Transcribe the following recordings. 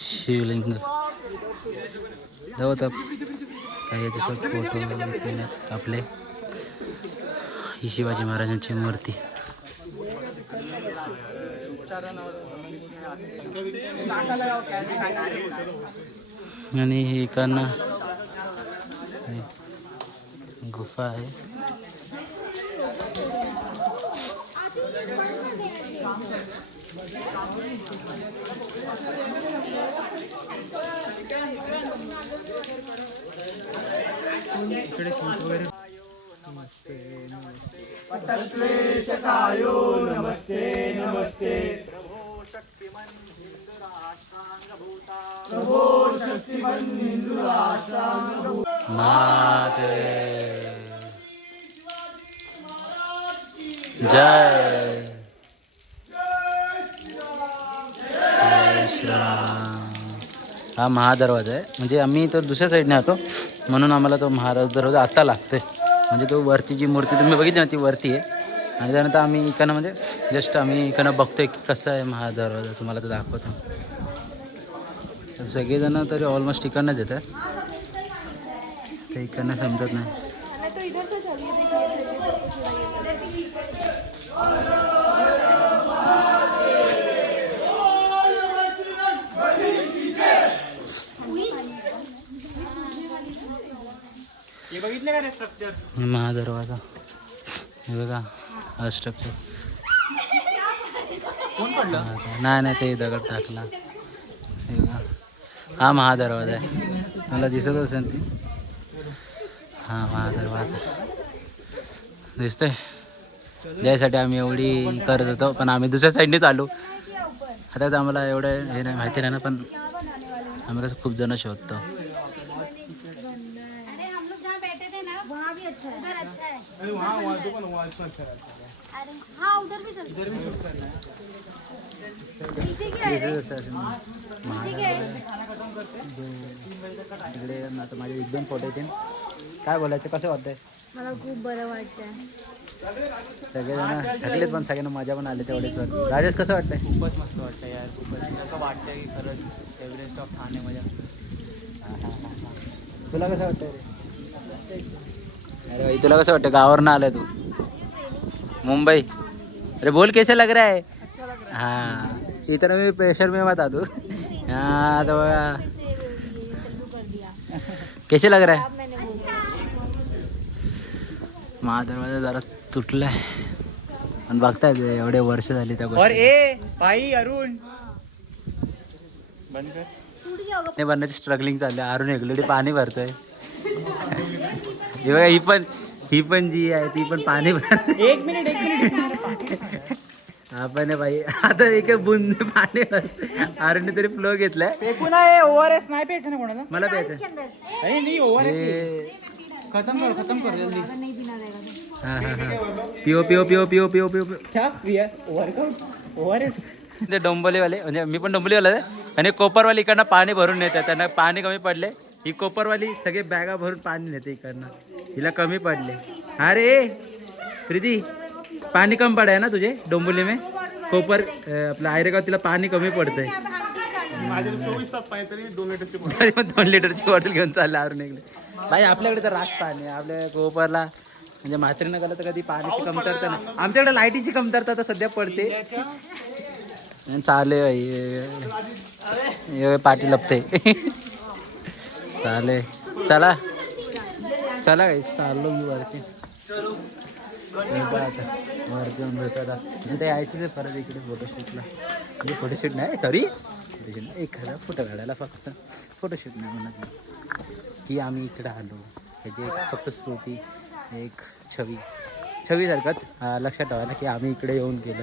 शिवलिंग जाऊ आता काही दिवसात फोटो आपले. ही शिवाजी महाराजांची मूर्ती. आणि ही इकडनं गुफा आहे. नमस्ते नमस्ते प्रभो शक्तिमन हिंदुराष्ट्रांग माते जय श्रीराम. हा महादरवाजा आहे. म्हणजे आम्ही तो दुसऱ्या साईडने आतो म्हणून आम्हाला तो महादरवाजा आता लागतोय. म्हणजे तो वरती जी मूर्ती तुम्ही बघितली ना ती वरती आहे. आणि त्यानंतर आम्ही इकडनं म्हणजे जस्ट आम्ही इकडनं बघतोय की कसं आहे महादरवाजा. तुम्हाला तो दाखवतो. सगळेजण तरी ऑलमोस्ट इकडनंच येतात. ते इकडनं समजत नाही. बघितलं का रे स्ट्रक्चर महादरवाजा हे बघा. हा स्ट्रक्चर कोण पडलं? नाही ते दगड टाकला. हे बघा हा महादरवाजा आहे. मला दिसत असेल ती. हा महादरवाजा दिसतोय. ज्यासाठी आम्ही एवढी करत होतो पण आम्ही दुसऱ्या साईडनेच आलो. आताच आम्हाला एवढं हे नाही माहिती नाही ना. पण आम्ही कसं खूप जण शोधतो. तिकडे आता माझे एकदम फोटो येतील. काय बोलायचं कसं वाटतंय? मला खूप बरं वाटतंय. सगळेजण थकलेत पण सगळ्यांना मजा पण आली तेवढेच. राजेश कसं वाटतंय? खूपच मस्त वाटतं यार. खूपच असं वाटतंय की खरंच एव्हरेस्ट ऑफ ठाणे मजा. तुला कसं वाटतंय रे? अरे भाई तुला कसं वाटतं? गावावरनं आलाय तू मुंबई. अरे बोल कैसे लग रहा है? हाँ इतना भी प्रेशर में मत आ तू. हाँ तो कैसे लग रहा है? महादरवाजा जरा तुटलाय पण बघताय एवढे वर्ष झाली त्या गोष्टी. भाई अरुण बंद कर. पाणी भरण्याची स्ट्रगलिंग चालली. अरुण हेगलेडी पाणी भरतोय. हे बघा ही पण जी आहे ती पण पाणी भर. एक मिनिट आपण भाई आता एक बुंद पाणी अरुणने तरी फ्लो घेतलाय. फेकून आहे. ओआरएस नाही प्यायचं ना कोणाला. मला प्यायचं. अरे नाही ओआरएस खत्म कर जल्दी. हा पिओ पिओ पिओ पिओ पिओ पिओ क्या पिया वर्कआउट ओआरएस. ते डोंबोलीवाले म्हणजे मी पण डोंबोलीवाला आहे. आणि कोपरवाली इकडनं पाणी भरून नेतात. त्यांना पाणी कमी पडले. ही कोपरवाली सगळे बॅगा भरून पाणी नेते इकडनं. हिला कमी पडले. अरे प्रीती पाणी कम पडाय ना तुझे डोंबोली में. कोपर आपलं आयरेगाव तिला पाणी कमी पडतंय. 2 लिटरची बॉटल घेऊन चालले अरुण इकडे. भाई आपल्याकडे तर रास पाणी आहे. आपल्या कोपरला म्हणजे म्हात्रीनं गेलं तर कधी पाण्याची कमतरता नाही. आमच्याकडे लाईटीची कमतरता तर सध्या पडते. चाले पाठी लपते. चाले चला चला काही चाललो मी वरती. वरती जाऊन भेटत ते यायचंच आहे परत इकडे फोटोशूटला. म्हणजे फोटोशूट नाही तरी एखादा फोटो काढायला फक्त. फोटोशूट नाही म्हणत नाही. की आम्ही इकडे आलो ह्याची एक फक्त स्मृती एक छवीसारखंच लक्षात ठेवायला की आम्ही इकडे येऊन गेलो.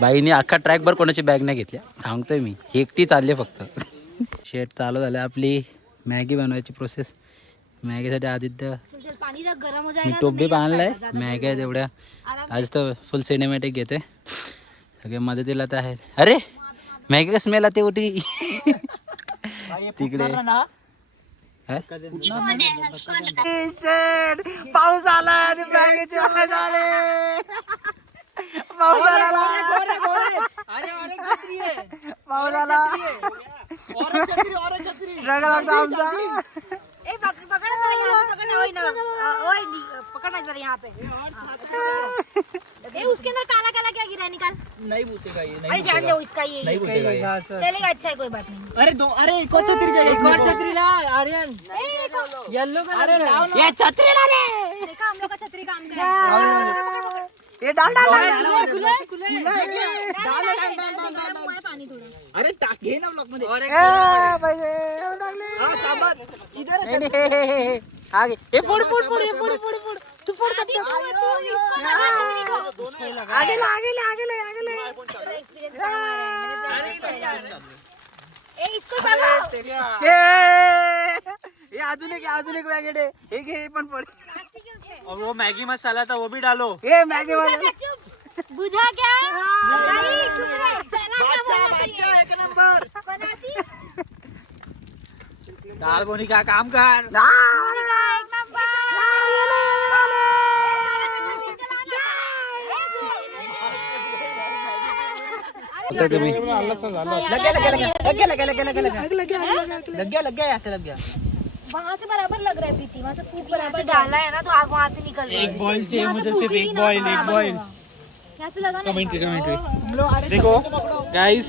बाईने अख्खा ट्रॅकभर कोणाची बॅग नाही घेतल्या सांगतोय मी. एकटी चालली फक्त. शेट चालू झालं आपली मॅगी बनवायची प्रोसेस. मॅगीसाठी आदित्य मी टोपी आणलाय. मॅगी आहे तेवढ्या आज तर फुल सिनेमॅटिक घेते. सगळे मदतीला तर आहेत. अरे मॅगी का स्मेल आते उठी तिकडे. पाऊस आला आणि बॅगेचे आवाज आले. पाऊस आला. पाऊस आला. ट्रक लागला आमचा. पकड़ना जरा यहाँ पे. उसके अंदर काला काला क्या गिरा निकाल. नहीं बूतेगा ये, अरे जान दो इसका ये. नहीं बूतेगा ये. चलेगा अच्छा है कोई बात नहीं. अरे एक और छतरी चाहिए. एक और छतरी ला आर्यन. येलो कलर ये छतरी ला रे. देखा हम लोग का छतरी काम कर रहा है. ये डाल डाल खुले पानी थोड़ा. अरे टाक घे ना ब्लॉक मध्ये. आगे ये फोड़ फोड़ फोड़ ये फोड़ फोड़ फोड़ तू फोड़ तब तक. आगे ले आगे ले आगे ले आगे ले. इसको पकड़ो. ये अजून एक पॅकेट आहे. हे घे हे पण पड. और वो मैगी मसाला था वो भी डालो. ये मॅगी वाला बुझा क्या नहीं चुप रहे. चला क्या बोलना चाहिए. एक नंबर बनाती दाल बोनी का काम कर. एक नंबर. लग गया ऐसे लग गया. वहाँ से बराबर लग रहा है प्रीति. वहाँ से फूक बराबर डाला है ना तो आग वहाँ से निकल रही है. एक बॉईल चाहिए मुझे, सिर्फ एक बॉईल. यहाँ से लगा ना. देखो गाइस,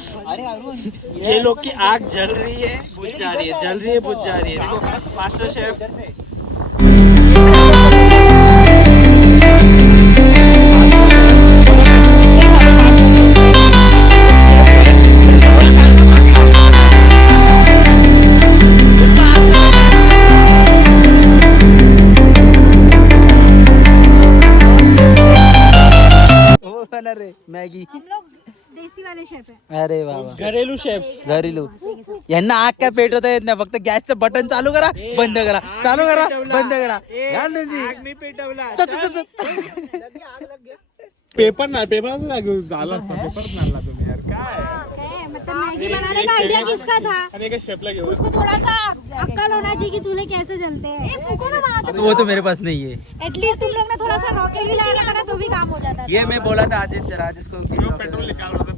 ये लोग की आग जल रही है बुझ जा रही है, जल रही है बुझ जा रही है. देखो मास्टर शेफ रे मॅगी. हम लोग देसी वाले शेफ है. अरे बाबा घरेलू शेफ्स. घरेलू. यांना आग काय पेटवता येत नाही. फक्त गॅसचं बटन चालू करा बंद करा चालू करा बंद करा. घाल त्यांची. आग मी पेटवला. पेपर झाला असता पेपरच आणला तुम्ही यार. काय मतलब मैगी बनाने का आइडिया किसका था. आणि काय शेपला घेऊन उसको थोड़ा सा अक्कल होना चाहिए कि चूल्हे कैसे जलते हैं. फूको ना वहाँ से. वो तो मेरे पास नहीं है. एटलीस्ट तुम लोग ने थोड़ा सा रॉकेट भी लगाया था ना तो भी काम हो जाता. ये मैं बोला था आदित्य राजेश को पेट्रोल निकाल रहा था.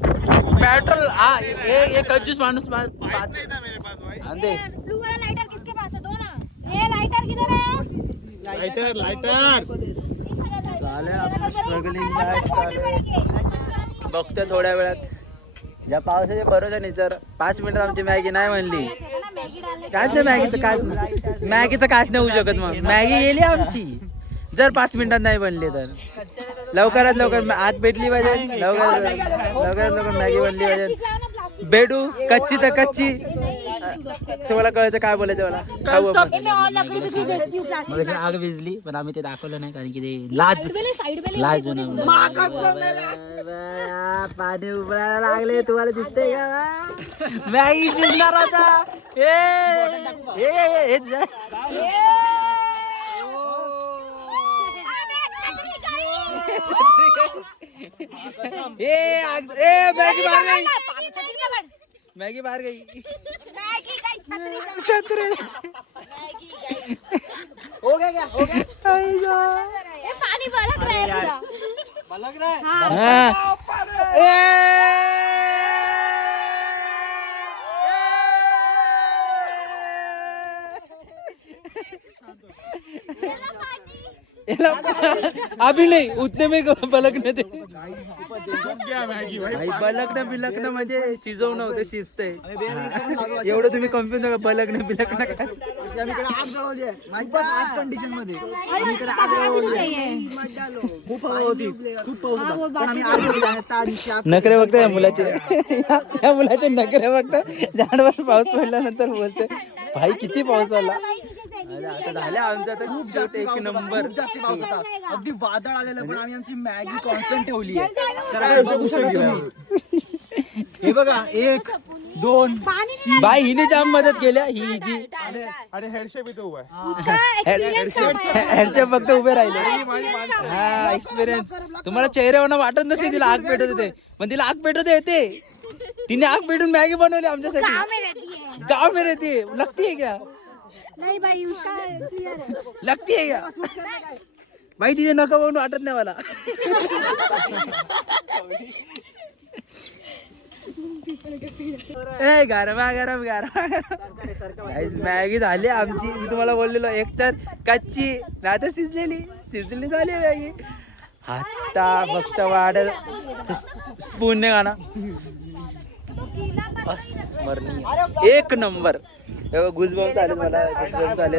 पेट्रोल. हाँ ये कंजूस माणूस बात पैसे ना मेरे पास भाई. आंदे. ब्लू वाला लाइटर किसके पास है. दो ना. ये लाइटर किधर है. लाइटर स्ट्रगलिंग बघतो थोड्या वेळात. या पावसाच्या भरोसा नाही जर 5 मिनिटात आमची मॅगी नाही म्हणली काच नाही. मॅगीचं काच नाही होऊ शकत. मग मॅगी गेली आमची जर 5 मिनिटात नाही बनली तर. लवकरात लवकर आग पेटली पाहिजे. लवकरात लवकर मॅगी बनली पाहिजे. बेडू कच्ची तर कच्ची. तुम्हाला कळतं काय बोलायचं मला. खाऊ आपण. मैं और लकड़ी भी देती हूँ प्लास्टिक. मग आग विजली पण आम्ही ते दाखवलं नाही कारण की ते लाज होणार. पाणी उबळायला लागले तुम्हाला दिसतंय का. मॅगी शिजणार आता. मॅगी बाहेर गई. छत्री हो गया क्या? हो गया. ये पानी बलक रहा है पूरा. लग रहा है. हाँ. अभी नहीं उतने में बलकणं ते. मॅगी भाई. भाई बलकणं म्हणजे शिजवणं होतं. शिजतंय एवढं तुम्ही कन्फ्युज नका. बलकणं बिलकणं काय. आग जळवली आहे माझी बस आज कंडिशन मध्ये. खूप हवा होती, खूप पाऊस होता पण आम्ही आग जळवली. नखरे बघता या मुलाचे. या मुलाचे नखरे बघता. झाडवर पाऊस पडल्यानंतर बोलते भाई किती पाऊस पडला. आता झाल्या आमचा तर खूप जास्त एक नंबर. खूप जास्त पाऊस होता. अगदी वादळ आलेलं पण आम्ही आमची मॅगी कॉन्स्टंट ठेवली आहे. हे बघा 1 2 बाई हिने जाम मदत केल्या. ही जी आणि हेडशेप इथे उभा आहे. उसका एक्सपीरियंस कम है. ह्यांच्या फक्त उभे राहिले. हा एक्सपिरियन्स. तुम्हाला चेहऱ्यावर वाटत नसेल तिला आग पेटत होते पण तिला आग पेटत येते. तिने आग पेटून मॅगी बनवली आमच्यासाठी. गाँव में रहती है. गाव में रहती है लगती है क्या. नहीं भाई उसका क्लियर है. लागती आहे का भाई तिचे नका म्हणून वाटत नाही मला. ए गरमा गरम गरमा मॅगी झाली आमची. मी तुम्हाला बोललेलो एक तर कच्ची नाही तर शिजलेली झाली मॅगी. आता फक्त वाढत स्पूनने गाणं स्मरणीय एक नंबर. गुजबम्स आले मला, गुजबम्स आले.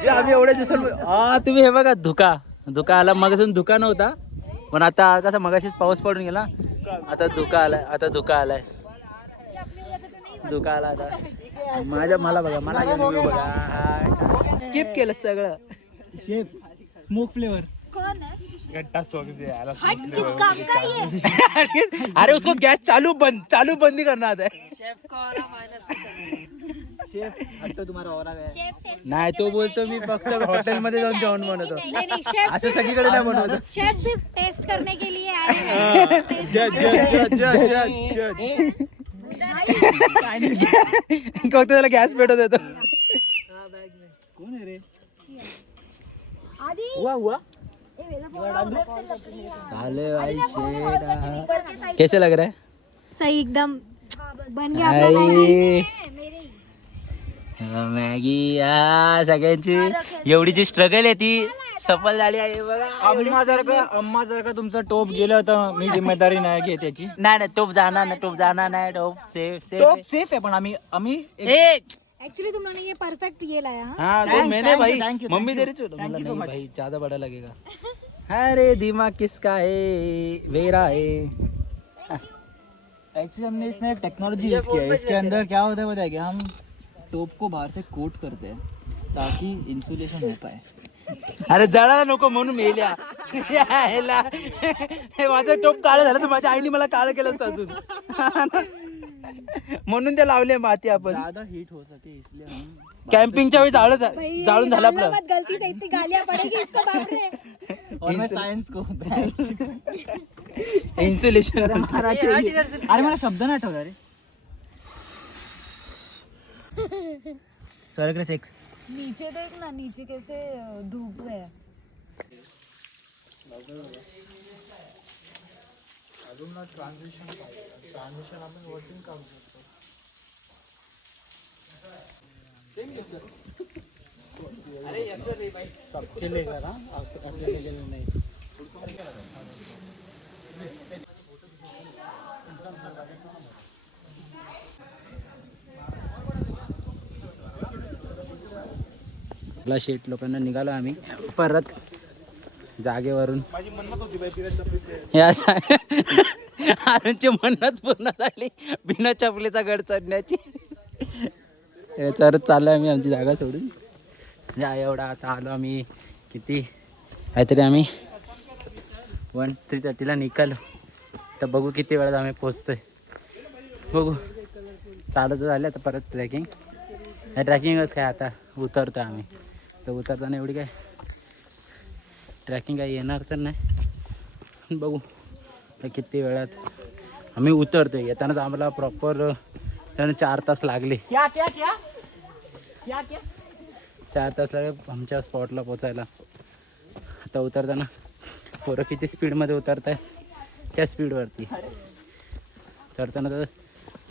जे आम्ही एवढ्या दिवसांनी तुम्ही हे बघा धुका आला. मगासून धुका नव्हता पण आता कसं मगाशीच पाऊस पडून गेला. आता धुका आलाय धुका आला आता मला बघा मला घेऊन बघा स्किप केलं सगळं. शेफ मूग फ्लेवर कौन है? गट्टा सोग जे आला हट किस काम का ये? अरे उसको गैस चालू बंदी करना आता है. शेफ हटतो तुम्हाला ओरा शेफ टेस्ट नाही तो बोलतो मी फक्त हॉटेलमध्ये जाऊन जेवण बनवतो. नहीं शेफ असं सगळीकडे नाही बनवतो. शेफ सिर्फ टेस्ट करने के लिए आए हैं. फक्त त्याला गॅस पेटवत येतो. कोण आहे रे? आदि हुआ ए वेला बोला उधर से लकड़ी है. अरे भाई शेड कैसे लग रहा है? सही एकदम बन गया आई. मेरे ही. मॅगी सगळ्यांची एवढी जी स्ट्रगल आहे ती सफल झाली आहे बघा. अम्मा जर का तुमचं टोप गेलं तर मी जिम्मेदारी नाही घे त्याची. नाही टोप जाणार नाही टोप सेफ टोप सेफ आहे पण आम्ही एक्चुअली तुम लोगों ने ये परफेक्ट ये लाया हाँ? हाँ तो Thanks, मैंने thank भाई you, thank you, mummy thank they you. रही थी तो Thank बोला you so नहीं much. भाई ज्यादा बड़ा लगेगा. अरे दिमाग किसका है मेरा है. एक्चुअली हमने इसमें एक टेक्नोलॉजी यूज किया है. इसके अंदर क्या होता है बताया क्या, हम टोप को बाहर से कोट करते हैं ताकि इंसुलेशन हो पाए. अरे जळायला नको म्हणून मेल्या. यायला. हे माझं टोप काळं झालं तर माझ्या आईने मला काळं केलं असतं अजून. म्हणून ते लावले माती आपण. ज्यादा हीट हो सके इसलिए हम कॅम्पिंगच्या वेळी भाई, जाळून झालं डालना आपलं. मत, गलती से इतनी गालियां पड़ेगी इसको बाप रे. और मैं साइंस को इन्सुलेशन. अरे मला शब्द नाही आठवला रे. सर सेक्स नीचे देख ना, नीचे कैसे धूप है. सबके लिए करा अपने लिए नहीं. आपला शेट लोकांना निघालो आम्ही परत जागेवरून. आरुणची मन्नत पूर्ण झाली बिना चपलीचा गड चढण्याची. चढत चाललो आम्ही आमची जागा सोडून. या एवढा आता आलो आम्ही किती काहीतरी आम्ही 1:30 निघालो. तर बघू किती वेळात आम्ही पोचतोय बघू. चालत झालं आता परत ट्रॅकिंगच काय आता उतरतो आम्ही. तर उतरताना एवढी काय ट्रॅकिंग काय येणार तर नाही. बघू किती वेळात आम्ही उतरतोय. येतानाच आम्हाला प्रॉपर 4 तास लागले. 4 तास लागले आमच्या स्पॉटला पोचायला. आता उतरताना पोरं किती स्पीडमध्ये उतरत आहे त्या स्पीडवरती. चढताना तर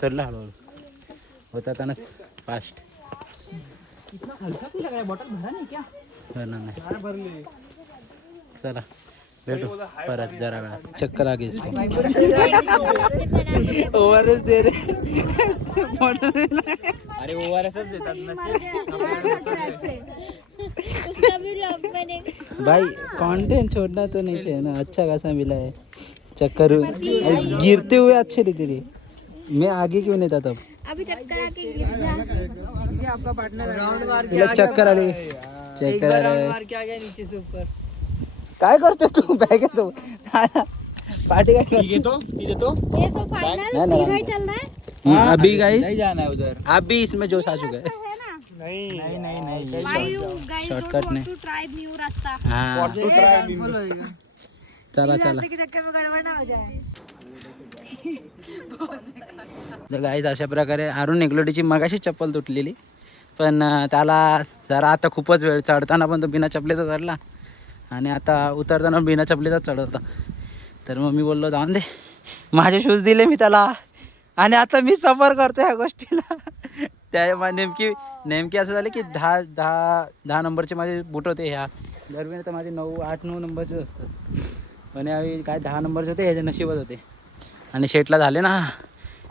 चढलं हळूहळू, उतरतानाच फास्ट. भरणार नाही. चला भेटू परत जरा वेळा. चक्कर आगे ओआरएस दे रे. अरे ओआरएसच देतात उसका भी ब्लॉग बनेगा. भाई कंटेंट छोड़ना तो नहीं चाहिए ना. अच्छा खासा मिला है. चक्कर गिरते हुए अच्छे दिखते थे. मैं आगे क्यों नहीं था तब. अभी चक्कर आके गिर जा. आपका पार्टनर राउंड मार तिला चक्कर आली. चक्कर मार के आ गया नीचे से ऊपर. काय करतोय तू बॅग पार्टी काय ये तो ये तो फाइनल ना. सीधा ही चल रहा है. अभी गाइस नहीं जाना है उधर. अभी इसमें जोश आ चुका है. है ना. नहीं Why you guys Shortcut don't नहीं. want to try new रास्ता. हाँ चला चला. रास्ते के चक्कर में गड़बड़ ना हो जाए. तर गाईज अशा प्रकारे अरुण एकलोटीची मगाशी चप्पल तुटलेली पण त्याला जरा आता खूपच वेळ चढताना पण तो बिना चपलेचा चढला आणि आता उतरताना बिना चपलेचाच चढत होता. तर मग मी बोललो जाऊन दे, माझे शूज दिले मी त्याला आणि आता मी सफर करतो ह्या गोष्टीला. त्या नेमकी असं झालं की 10 नंबरचे माझे बूट होते. ह्या दरम्यान तर माझे 8-9 नंबरचे असतात, पण यावेळी काय 10 नंबरचे होते, ह्याच्या नशिबात होते. आणि शेटला झाले ना,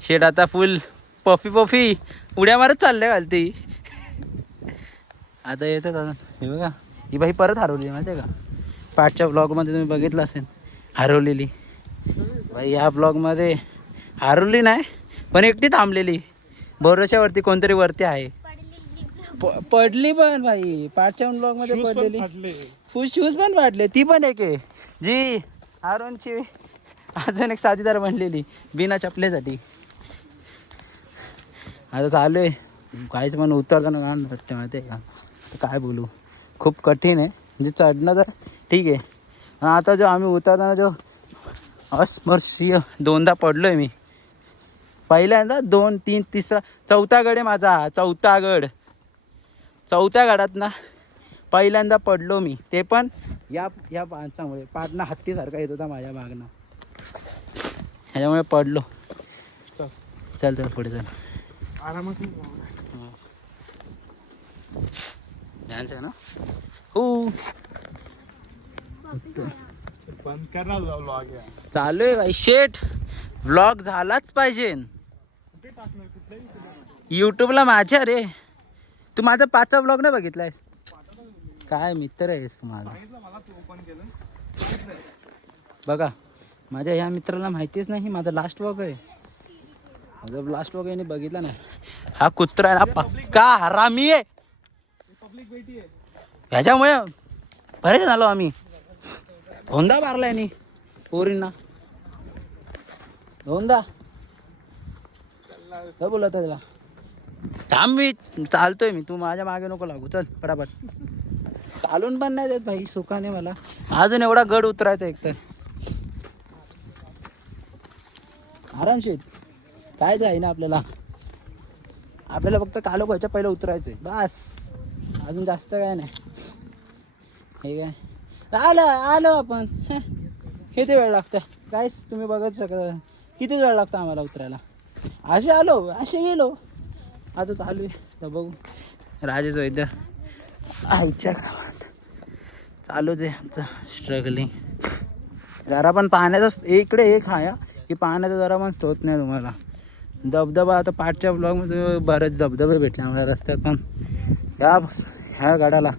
शेट आता फुल पफी उड्या मारत चालले घालते. आता येतात अजून. हे बघा ही बाई परत हरवली माहिती आहे का, पाठच्या ब्लॉगमध्ये तुम्ही बघितलं असेल हरवलेली बाई. ह्या ब्लॉगमध्ये हरवली नाही पण एकटी थांबलेली, भरोशावरती कोणतरी वरती आहे. पडली पण बाई, पाठच्या ब्लॉगमध्ये पडलेली. शूज पण फाटले. ती पण एक आहे जी आरोनची अजून एक साथीदार बनलेली बिना चपलेसाठी. आता चालू आहे काहीच पण उतरताना घाण वाटते माहिती आहे का. तर काय बोलू, खूप कठीण आहे. म्हणजे चढणं तर ठीक आहे, आणि आता जो आम्ही उतरताना जो अस्पर्शीय 2दा पडलो आहे मी. पहिल्यांदा 2, 3, तिसरा, 4था गड आहे माझा. 4था गड. 4थ्या गडात ना पहिल्यांदा पडलो मी, ते पण या माणसामुळे. पाटणा हत्तीसारखा येत होता माझ्या मागणं, ह्याच्यामुळे पडलो. चल पुढे चल. आरामात डान्स आहे ना. हो बंद कर ना व्लॉग. चालू आहे बाई. शेट व्लॉग झालाच पाहिजे यूट्यूबला माझ्या. रे तू माझा 5चा व्लॉग नाही बघितलायस काय, मित्र आहेस माझा. बघा माझ्या ह्या मित्राला माहितीच नाही माझा लास्ट व्लॉग आहे. माझा लास्ट व्लॉग याने बघितला नाही. हा कुत्रा आहे ना पक्का हरामी आहे. ह्याच्यामुळे बरेच झालो आम्ही. धोंदा मारला यांनी पोरींना. धोंदा काय बोलत त्याला. थांब मी चालतोय, मी तू माझ्या मागे नको लागू. चल पटापट. चालून पण नाही देत भाई सुखाने मला. अजून एवढा गड उतरायचा एकतर. आरामशीर काय जाई ना आपल्याला फक्त कालो व्हायच्या पहिलं उतरायचंय बस, अजून जास्त काय नाही. हे काय आलो आपण. किती वेळ लागतं काहीच तुम्ही बघत शकता. किती वेळ लागतो आम्हाला उतरायला. असे आलो असे गेलो. आता चालू आहे तर बघू. राजेश वैद्य आईच्या गावात चालूच आहे आमचं स्ट्रगलिंग. जरा पण पाण्याचा इकडे एक आहे की पाण्याचा जरा पण स्रोत नाही तुम्हाला. धबधबा आता पाठच्या ब्लॉगमध्ये बरेच धबधबे भेटले आम्हाला रस्त्यात, पण ह्या गडाला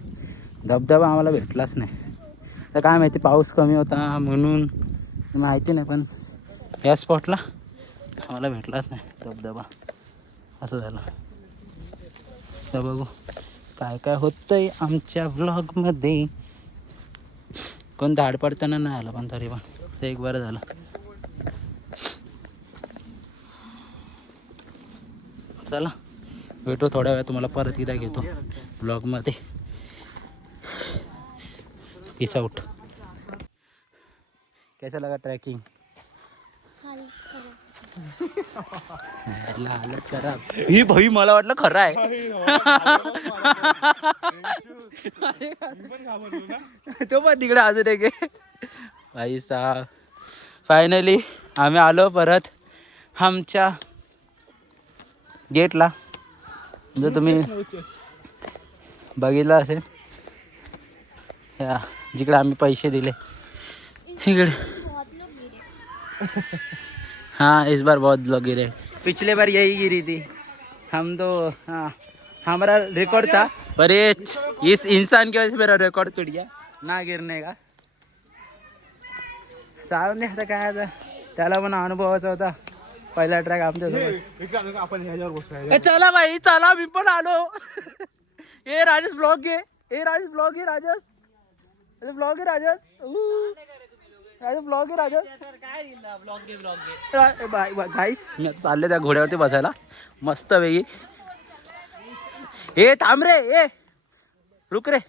धबधबा आम्हाला भेटलाच नाही. तर काय माहिती पाऊस कमी होता म्हणून माहिती नाही, पण ह्या स्पॉटला आम्हाला भेटलाच नाही धबधबा. असं झालं. तर बघू काय काय होतंय आमच्या व्लॉगमध्ये. कोण धाड पडताना नाही आलं, पण तरी पण ते एक बरं झालं. चला भेटू थोड्या वेळा, तुम्हाला परत एकदा घेतो ब्लॉगमध्ये. Peace out. कैसा लगा ट्रॅकिंग. हालत खराब ही भाई, मला वाटलं खरं आहे. तो पण तिकडे अजून एक भाई साहेब. फायनली आम्ही आलो परत आमच्या गेटला. जर तुम्ही बघितलं असेल जिकडे आम्ही पैसे दिले इकडे. हाँ इस बार बहुत लोग गिरे, पिछले बार यही गिरी थी. हम तो हाँ हमारा रिकॉर्ड था, पर ये इस इंसान की वजह से मेरा रिकॉर्ड टूट गया ना गिरने का. चालून आता काय आता, त्याला पण अनुभवाचा होता पहिला ट्रॅक आमच्यासोबत. आपण ह्याच्यावर बसूया. चला भाई चला, मी पण आलो. ए राजेश ब्लॉग घे. राजेश ब्लॉग घे. राजेश ब्लॉग घे. राजेश ब्लॉग घे. राजेश गाईस मी चालले त्या घोड्यावरती बसायला मस्त वेगळी. ए थांब रे, ए रुक रे.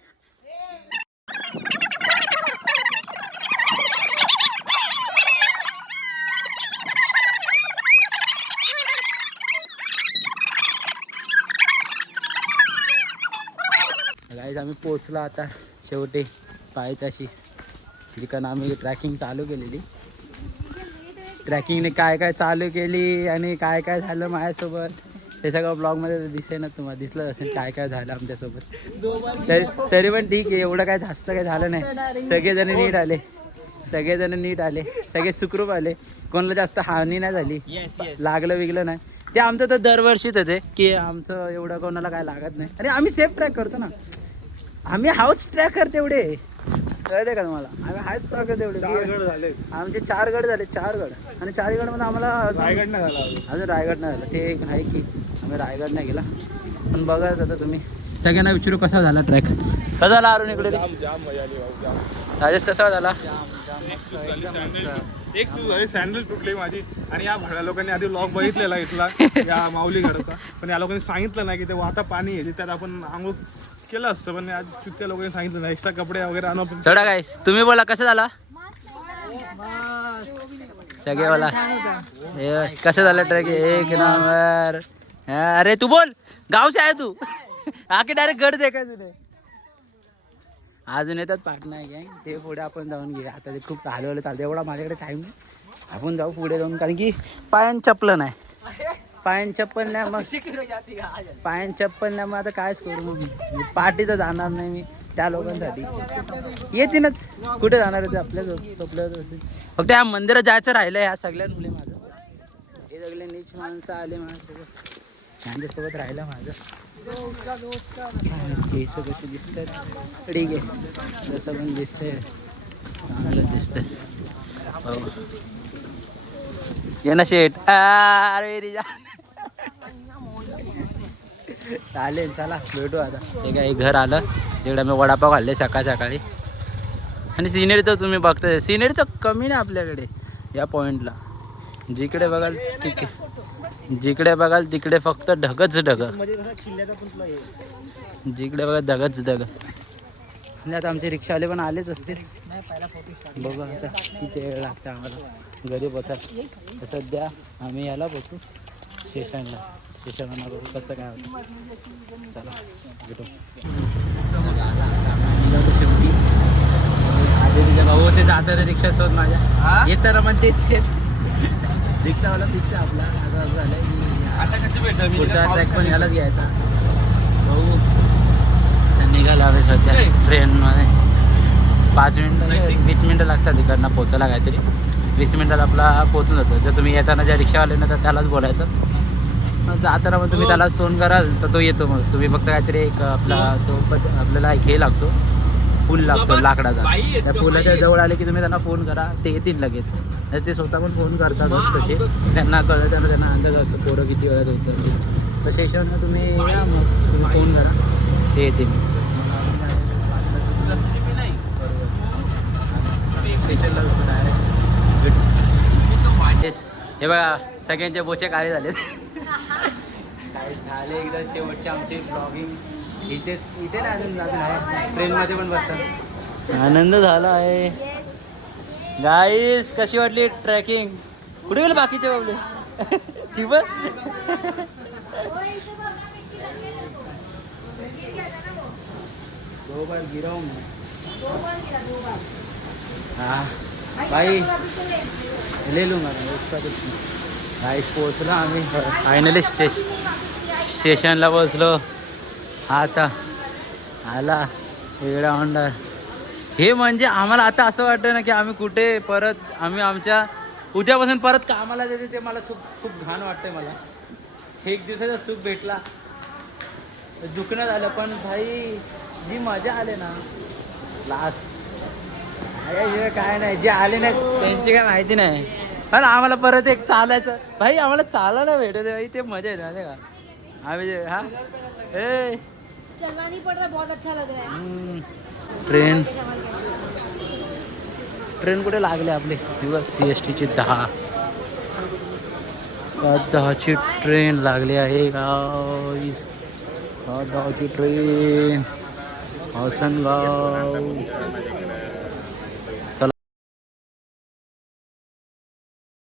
आम्ही पोचलो आता शेवटी पायथ्याशी, जिकडनं आम्ही ट्रॅकिंग चालू केलेली. ट्रॅकिंगने काय काय चालू केली आणि काय काय झालं माझ्यासोबत ते सगळं ब्लॉगमध्ये दिसेल ना तुम्हाला, दिसलं असेल काय काय झालं आमच्यासोबत. तरी पण ठीक आहे, एवढं काय जास्त काय झालं नाही. सगळेजण नीट आले, सगळे सुखरूप आले, कोणाला जास्त हानी नाही झाली, लागलं विगलं नाही. ते आमचं तर दरवर्षीच आहे की आमचं एवढं कोणाला काय लागत नाही. आणि आम्ही सेफ ट्रॅक करतो ना, आम्ही हाऊस ट्रॅकर तेवढे, कळते का तुम्हाला? आम्ही हाऊस ट्रॅकर तेवढे. 4 गड झाले आमचे 4 गड झाले, 4 गड. आणि 4 गडमध्ये आम्हाला रायगड नाही झाला अजून रायगड नाही झाला. ते एक आहे की आम्ही रायगड नाही गेला. पण बघा आता तुम्ही सगळ्यांना विचारू कसा झाला ट्रॅक, कसा झाला अरुण इकडे? जाम मजा आली भाऊ, जाम. राजेश कसा झाला? एक चूक झाली, सँडल तुटली माझी. आणि या भड्या लोकांनी आधी ब्लॉग बघितलेला इथला या माऊली गडाचा, पण या लोकांनी सांगितलं नाही की ते वाता पाणी आहे त्यात आपण आंघोळ केलं असतं. पण आज त्या लोकांनी सांगितलं नाही, एक्स्ट्रा कपडे वगैरे आणून. चढा गाईस, तुम्ही बोला कसा झाला? सगळे बोला कसं झालं ट्रॅक? एक नंबर. अरे तू बोल, गाव से आहे तू? आके डायरेक्ट गड दे काय तुने? अजून येतात पाटणा आहे गँग, ते पुढे आपण जाऊन घेऊया. आता ते खूप हलवलं चालतं, एवढा माझ्याकडे टाईम नाही. आपण जाऊ पुढे जाऊन, कारण की पायान चप्पल नाही, पायान चप्पल नाही मग आता कायच करू. मग पार्टी तर जाणार नाही मी त्या लोकांसाठी, येतीलच. कुठे जाणार आहे ते आपल्या सोपलं. फक्त या मंदिरात जायचं राहिलं ह्या सगळ्यांमुळे माझं. हे सगळे नीच माणसं आले माझ्यासोबत, त्यांच्यासोबत राहिलं माझं. केस कसे दिसतात? ठीक आहे, जसं पण दिसतंय चांगलं दिसतंय. हो ये ना शेट. अरे चालेल, चला भेटू आता. हे काय घर आलं तिकडे आम्ही वडापाव खाल्ले सकाळी. आणि सिनेरी तर तुम्ही बघताय, सिनेरीचं कमी नाही आपल्याकडे या पॉईंटला. जिकडे बघाल तिकडे फक्त ढगच ढग, जिकडे बघा ढगच ढग. आणि आता आमचे रिक्षावाले पण आलेच असतील. बघू आता किती वेळ लागतं आम्हाला घरी पोचायला. सध्या आम्ही याला पोचू स्टेशनला बघू कसं काय होतं. चला भेटू. शेवटी आधी तुझ्या भाऊ ते जातात रिक्षासोबत माझ्या, येताना पण तेच रिक्षावाला फिक्स आहे आपला. असं झालं की आता कसं भेटतं, पुढचा ट्रॅक पण यालाच घ्यायचा. भाऊ निघाला आम्ही सध्या ट्रेनमध्ये. 5 मिनटं 20 मिनटं लागतात तिकडनं पोचायला, काहीतरी 20 मिनटात आपला पोचून जातो. जर तुम्ही येताना ज्या रिक्षावाले ना तर त्यालाच बोलायचं, जाताना मग तुम्ही त्याला फोन कराल तर तो येतो. मग तुम्ही फक्त काहीतरी एक आपल्याला एक हे लागतो, पूल लागतो लाकडाचा. त्या पुलाच्या जवळ आले की तुम्ही त्यांना फोन करा, ते येतील लगेच. ते स्वतः पण फोन करतात तसे, त्यांना कळलं त्यांना अंदाज असतो पोरं किती वेळात होतं. तर स्टेशनला तुम्ही या, मग तुम्ही फोन करा, ते येतील. स्टेशनला डायरेक्ट. हे बघा सगळ्यांचे बोचे काळे झालेत. काय झाले एकदा शेवटची आमची ब्लॉगिंग इथे नाही अजून आहे, ट्रेनमध्ये पण बसतात. आनंद झाला आहे गाईस. कशी वाटली ट्रॅकिंग? कुठे गेले बाकीचे बाबले? चिब दो बार गिरा हूं मैं. हाँ भाई ले लूँगा मैं उसका कुछ नहीं. गाईस पोचलो आम्ही फायनली स्टेशनला पोचलो. आता आला वेगळा होंडा. हे म्हणजे आम्हाला आता असं वाटतं ना की आम्ही कुठे परत आम्ही आमच्या उद्यापासून परत कामाला जाते. ते मला खूप घाण वाटतंय. मला एक दिवसाचा सुख भेटला, दुखणं झालं, पण भाई जी मजा आले ना लास्ट काय नाही. जे आले नाही त्यांची काय माहिती नाही, पण आम्हाला परत एक चालायचं भाई, आम्हाला चालायला भेटत भाई, ते मजा येते माहिती का. आम्ही हा चलना नहीं पड़ रहा, बहुत अच्छा लग रहा है. ट्रेन कुठे लागले आपले दिवस. CSTची 10ची ट्रेन लागली आहे गाईस. 10ची ट्रेन हसनगाव.